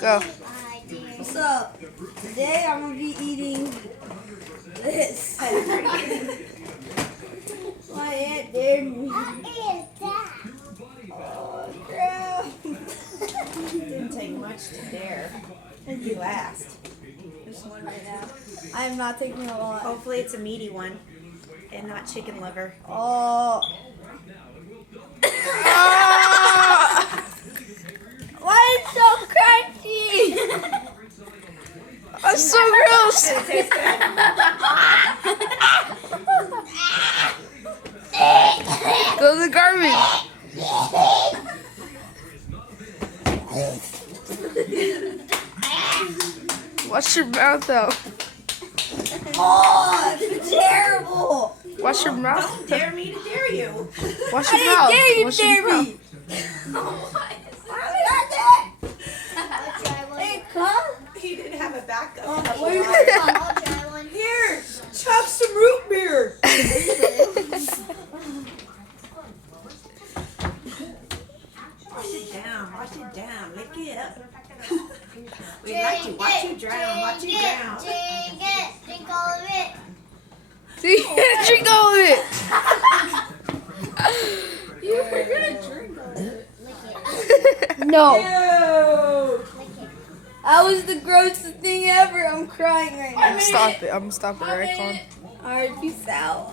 Go. What's up? Today I'm gonna be eating this. My aunt dared me. Oh, crap. Didn't take much to dare. You asked. Just one right now. I am not taking a lot. Hopefully it's a meaty one and not chicken liver. Oh. Why is it so crunchy? That's so gross. Go to the garbage. Wash your mouth out. Oh, it's terrible. Wash your mouth. Don't dare me to dare you. Wash I your mouth. didn't dare you Wash to your dare mouth. me. Hey, come. He didn't have a backup. What are you Here, chop some root beer. Wash it down, lick it up. We'd like to watch you drown, watch you drown. Drink all of it. See, drink all of it. You're gonna drink all of it. No. No. That was the grossest thing ever. I'm crying right now. Stop it. I'm gonna stop it right on. Alright, peace out.